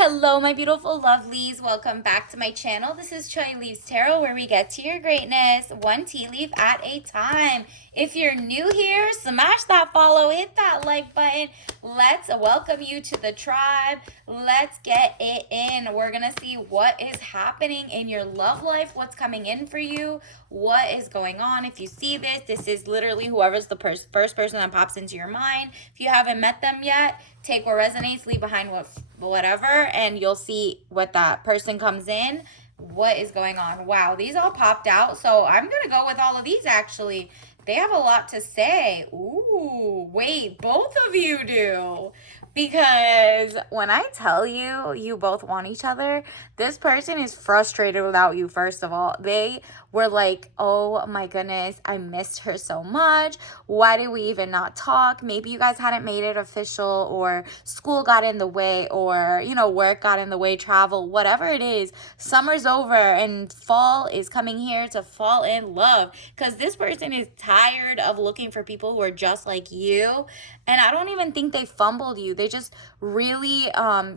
Hello, my beautiful lovelies. Welcome back to my channel. This is Choi Leaves Tarot, where we get to your greatness one tea leaf at a time. If you're new here, smash that follow, hit that like button. Let's welcome you to the tribe. Let's get it in. We're going to see what is happening in your love life, what's coming in for you, what is going on. If you see this, this is literally whoever's the first person that pops into your mind. If you haven't met them yet, take what resonates, leave behind whatever, and you'll see what that person comes in, what is going on. Wow, these all popped out, so I'm gonna go with all of these. Actually, they have a lot to say. Ooh, wait, both of you do. Because when I tell you, you both want each other, this person is frustrated without you. First of all, they were like, oh my goodness, I missed her so much. Why did we even not talk? Maybe you guys hadn't made it official, or school got in the way, or, work got in the way, travel, whatever it is. Summer's over and fall is coming here to fall in love, because this person is tired of looking for people who are just like you. And I don't even think they fumbled you. They just really,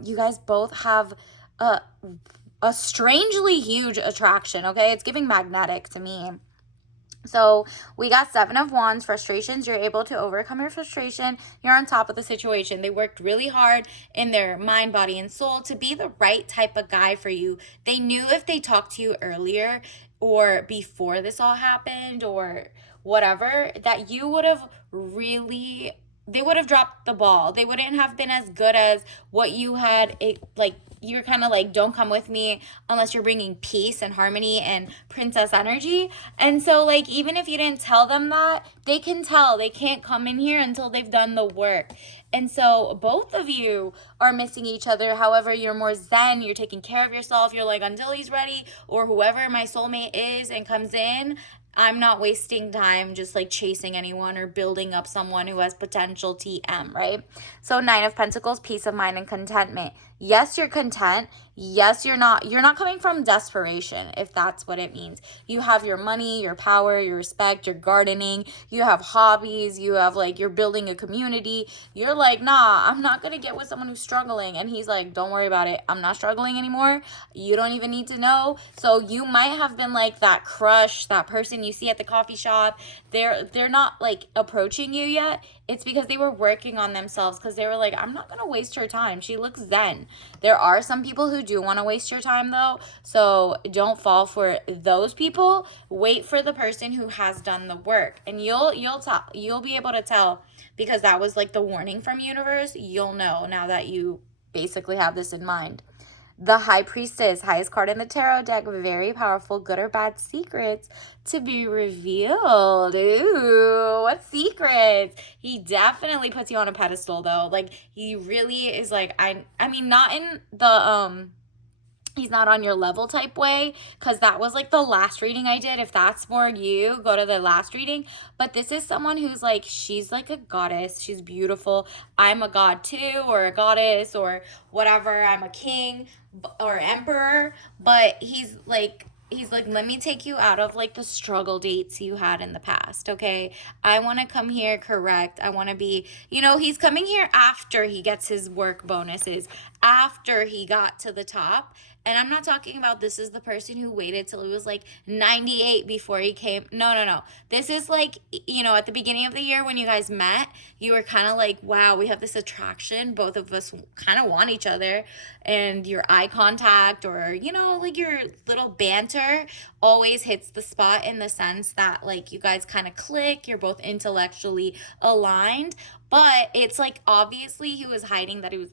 you guys both have a strangely huge attraction, okay? It's giving magnetic to me. So we got 7 of Wands, frustrations. You're able to overcome your frustration. You're on top of the situation. They worked really hard in their mind, body, and soul to be the right type of guy for you. They knew if they talked to you earlier or before this all happened or whatever, that you would have really, they would have dropped the ball. They wouldn't have been as good as what you had, you're kind of like, don't come with me unless you're bringing peace and harmony and princess energy. And so, like, even if you didn't tell them that, they can tell. They can't come in here until they've done the work. And so both of you are missing each other. However, you're more zen. You're taking care of yourself. You're like, until he's ready, or whoever my soulmate is and comes in, I'm not wasting time just like chasing anyone or building up someone who has potential TM, right? So 9 of Pentacles, peace of mind and contentment. Yes, you're content. Yes, you're not coming from desperation, if that's what it means. You have your money, your power, your respect, your gardening, you have hobbies, you have you're building a community. You're like, nah, I'm not going to get with someone who's struggling. And he's like, don't worry about it. I'm not struggling anymore. You don't even need to know. So you might have been like that crush, that person you see at the coffee shop. They're not like approaching you yet. It's because they were working on themselves, because they were like, I'm not going to waste her time. She looks zen. There are some people who do want to waste your time though. So don't fall for those people. Wait for the person who has done the work, and you'll be able to tell, because that was like the warning from universe. You'll know now that you basically have this in mind. The High Priestess, highest card in the tarot deck, very powerful, good or bad secrets to be revealed. Ooh, what secrets? He definitely puts you on a pedestal though. Like, he really is like, I mean, not in the he's not on your level type way, because that was like the last reading I did. If that's more you, go to the last reading. But this is someone who's like, she's like a goddess. She's beautiful. I'm a god too, or a goddess, or whatever. I'm a king or emperor. But he's like, let me take you out of like the struggle dates you had in the past, okay? I want to come here correct. I want to be, he's coming here after he gets his work bonuses, after he got to the top. And I'm not talking about, this is the person who waited till he was like 98 before he came. No. This is like, at the beginning of the year when you guys met, you were kind of like, wow, we have this attraction. Both of us kind of want each other. And your eye contact, or, like your little banter always hits the spot, in the sense that like you guys kind of click. You're both intellectually aligned. But it's like, obviously he was hiding that he was,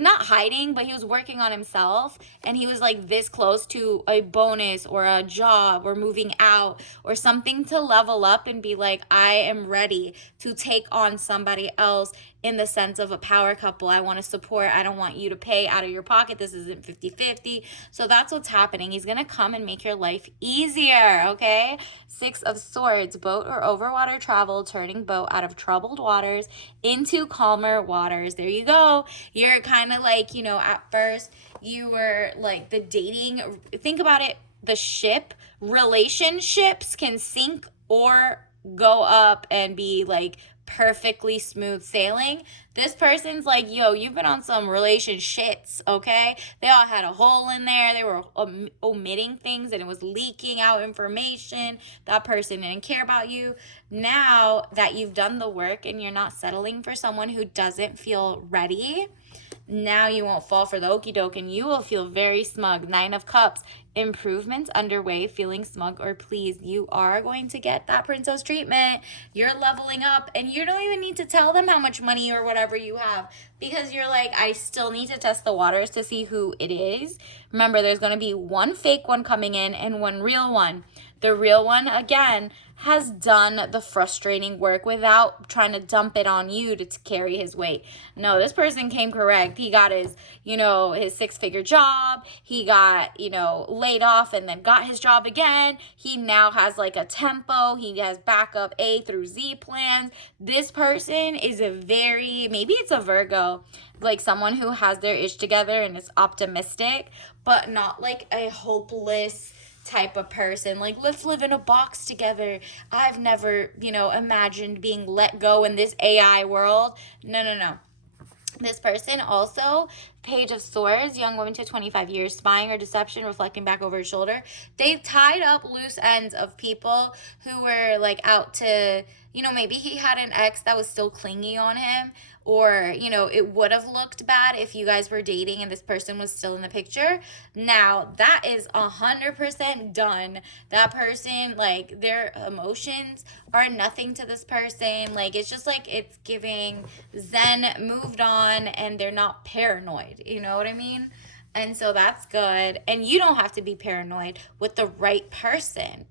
not hiding, but he was working on himself, and he was like this close to a bonus or a job or moving out or something to level up and be like, I am ready to take on somebody else, in the sense of a power couple. I want to support. I don't want you to pay out of your pocket. This isn't 50-50. So that's what's happening. He's going to come and make your life easier, okay? 6 of Swords, boat or overwater travel, turning boat out of troubled waters into calmer waters. There you go. You're kind of like, at first you were like the dating. Think about it. The ship, relationships can sink or go up and be like perfectly smooth sailing. This person's like, yo, you've been on some relationships, okay? They all had a hole in there. They were omitting things and it was leaking out information. That person didn't care about you. Now that you've done the work and you're not settling for someone who doesn't feel ready, now you won't fall for the okie doke and you will feel very smug. 9 of Cups, improvements underway, feeling smug or pleased. You are going to get that princess treatment. You're leveling up and you don't even need to tell them how much money or whatever you have because you're like, I still need to test the waters to see who it is. Remember, there's going to be one fake one coming in and one real one. The real one, again, has done the frustrating work without trying to dump it on you to carry his weight. No, this person came correct. He got his, his 6-figure job. He got, laid off and then got his job again. He now has like a tempo. He has backup A through Z plans. This person is maybe it's a Virgo, like someone who has their ish together and is optimistic, but not like a hopeless type of person, like let's live in a box together. I've never, imagined being let go in this AI world. No. This person also, Page of Swords, young woman to 25 years, spying or deception, reflecting back over his shoulder. They've tied up loose ends of people who were like out to, maybe he had an ex that was still clingy on him, or, it would have looked bad if you guys were dating and this person was still in the picture. Now, that is 100% done. That person, like, their emotions are nothing to this person. Like, it's just like it's giving zen, moved on, and they're not paranoid. You know what I mean? And so that's good. And you don't have to be paranoid with the right person.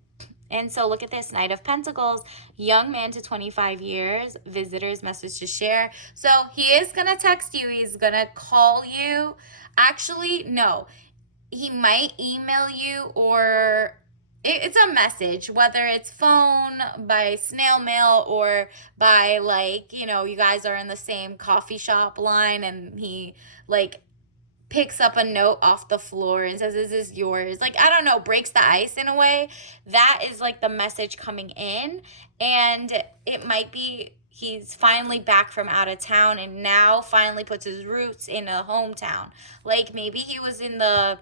And so look at this, Knight of Pentacles, young man to 25 years, visitors, message to share. So he is going to text you. He's going to call you. Actually, no, he might email you or it's a message, whether it's phone, by snail mail, or by you guys are in the same coffee shop line and he picks up a note off the floor and says, is this yours? I don't know, breaks the ice in a way. That is the message coming in. And it might be he's finally back from out of town and now finally puts his roots in a hometown. Maybe he was in the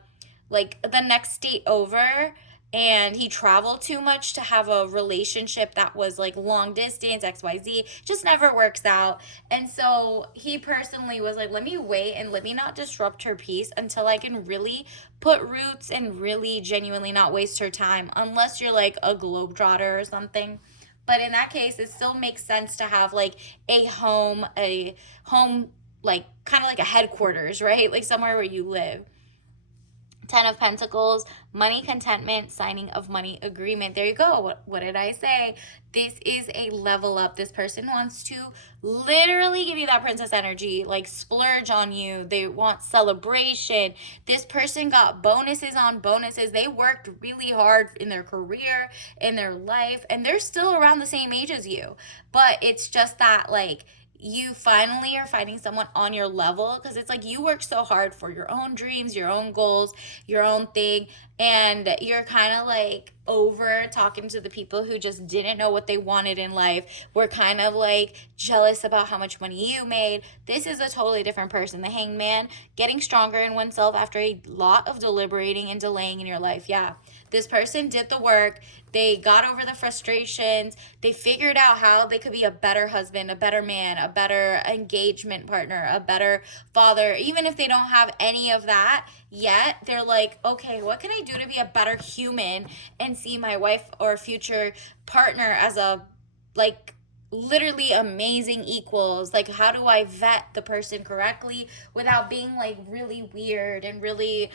next state over and he traveled too much to have a relationship that was long distance, XYZ, just never works out. And so he personally was like, let me wait and let me not disrupt her peace until I can really put roots and really genuinely not waste her time, unless you're a globetrotter or something. But in that case, it still makes sense to have a home, kind of like a headquarters, right? Somewhere where you live. 10 of Pentacles, money, contentment, signing of money agreement. There you go. What did I say? This is a level up. This person wants to literally give you that princess energy, splurge on you. They want celebration. This person got bonuses on bonuses. They worked really hard in their career, in their life, and they're still around the same age as you. But it's just that you finally are finding someone on your level, because it's you work so hard for your own dreams, your own goals, your own thing, and you're kind of over talking to the people who just didn't know what they wanted in life. We're kind of jealous about how much money you made. This is a totally different person. The Hanged Man, getting stronger in oneself after a lot of deliberating and delaying in your life. Yeah, this person did the work. They got over the frustrations. They figured out how they could be a better husband, a better man, a better engagement partner, a better father. Even if they don't have any of that yet, they're okay, what can I do to be a better human and see my wife or future partner as a literally amazing equals? How do I vet the person correctly without being really weird and really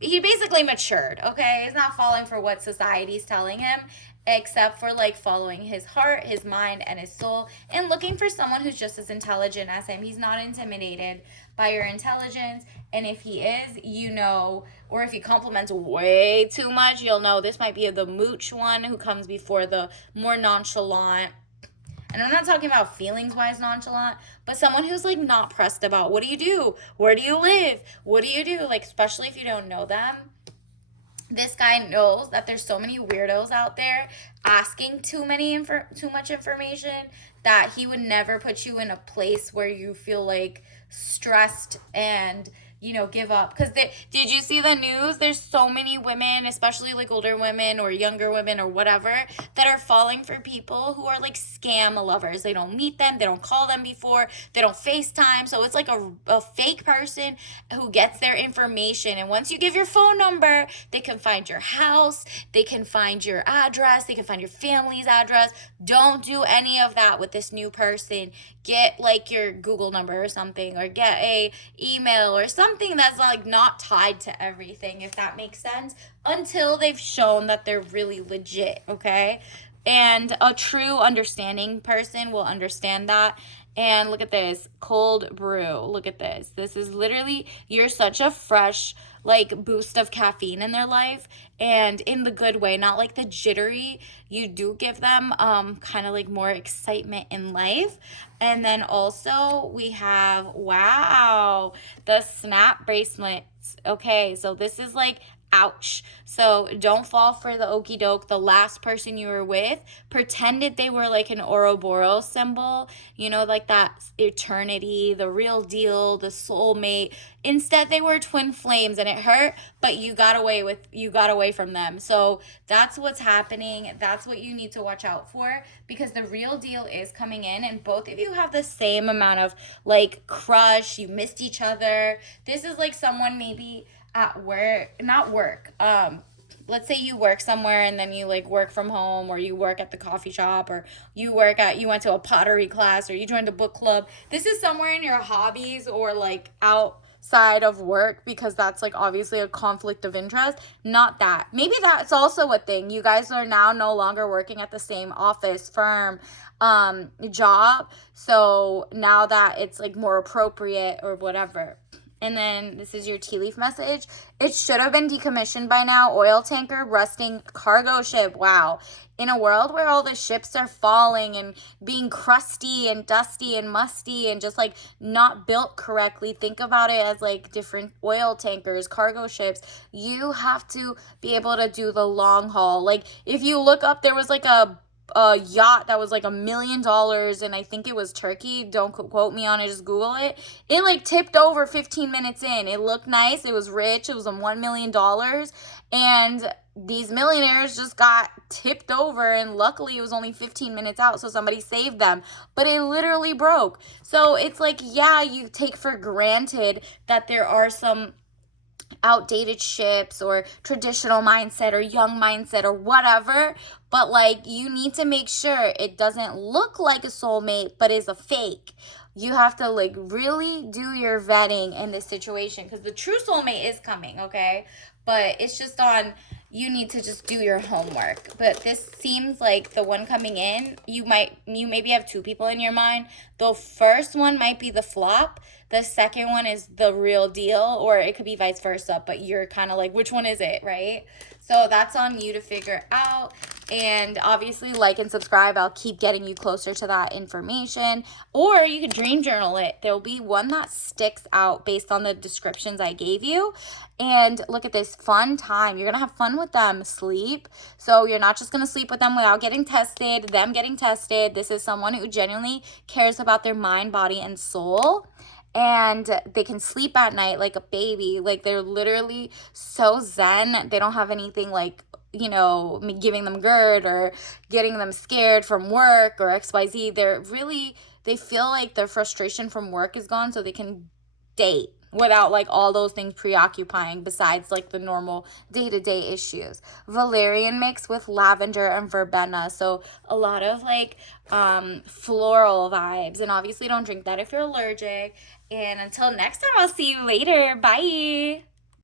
he basically matured, okay? He's not falling for what society's telling him, except for following his heart, his mind, and his soul, and looking for someone who's just as intelligent as him. He's not intimidated by your intelligence, and if he is, or if he compliments way too much, you'll know this might be the mooch one who comes before the more nonchalant. And I'm not talking about feelings-wise nonchalant, but someone who's not pressed about what do you do? Where do you live? What do you do? Especially if you don't know them. this guy knows that there's so many weirdos out there asking too much information that he would never put you in a place where you feel like stressed and give up. Because did you see the news? There's so many women, especially like older women or younger women or whatever, that are falling for people who are like scam lovers. They don't meet them, they don't call them before, they don't FaceTime. So it's like a fake person who gets their information. And once you give your phone number, they can find your house, they can find your address, they can find your family's address. Don't do any of that with this new person. Get like your Google number or something, or get a email or something that's like not tied to everything, if that makes sense, until they've shown that they're really legit, okay? And a true understanding person will understand that. And look at this, cold brew. Look at this. This is literally, you're such a fresh like boost of caffeine in their life, and in the good way, not like the jittery. You do give them kind of like more excitement in life. And then also we have, wow, the snap bracelets. Okay, so this is like, ouch. So don't fall for the okey doke. The last person you were with pretended they were like an Ouroboros symbol, like that eternity, the real deal, the soulmate. Instead, they were twin flames, and it hurt, but you got away from them. So that's what's happening. That's what you need to watch out for, because the real deal is coming in, and both of you have the same amount of like crush. You missed each other. This is like someone maybe at work, not work, let's say you work somewhere and then you like work from home, or you work at the coffee shop, or you went to a pottery class, or you joined a book club. This is somewhere in your hobbies or like outside of work, because that's like obviously a conflict of interest. Not that. Maybe that's also a thing. You guys are now no longer working at the same office, firm, job. So now that it's like more appropriate or whatever. And then this is your tea leaf message. It should have been decommissioned by now. Oil tanker, rusting, cargo ship. Wow. In a world where all the ships are falling and being crusty and dusty and musty and just like not built correctly, think about it as like different oil tankers, cargo ships. You have to be able to do the long haul. Like if you look up, there was like a yacht that was like $1 million, and I think it was Turkey. Don't quote me on it, just Google it. It like tipped over 15 minutes in. It looked nice, it was rich, it was $1 million, and these millionaires just got tipped over, and luckily it was only 15 minutes out, so somebody saved them, but it literally broke. So it's like, yeah, you take for granted that there are some outdated ships or traditional mindset or young mindset or whatever, but like you need to make sure it doesn't look like a soulmate but is a fake. You have to like really do your vetting in this situation, because the true soulmate is coming, okay? But it's just on, you need to just do your homework. But this seems like the one coming in, you maybe have two people in your mind. The first one might be the flop. The second one is the real deal, or it could be vice versa, but you're kind of like, which one is it, right? So that's on you to figure out. And obviously like and subscribe. I'll keep getting you closer to that information. Or you can dream journal it. There'll be one that sticks out based on the descriptions I gave you. And look at this, fun time. You're going to have fun with them. Sleep. So you're not just going to sleep with them without getting tested, them getting tested. This is someone who genuinely cares about their mind, body, and soul. And they can sleep at night like a baby. Like they're literally so zen. They don't have anything like, giving them GERD or getting them scared from work or XYZ. They feel like their frustration from work is gone, so they can date without like all those things preoccupying besides like the normal day-to-day issues. Valerian mix with lavender and verbena, so a lot of like floral vibes. And obviously don't drink that if you're allergic. And until next time, I'll see you later. Bye.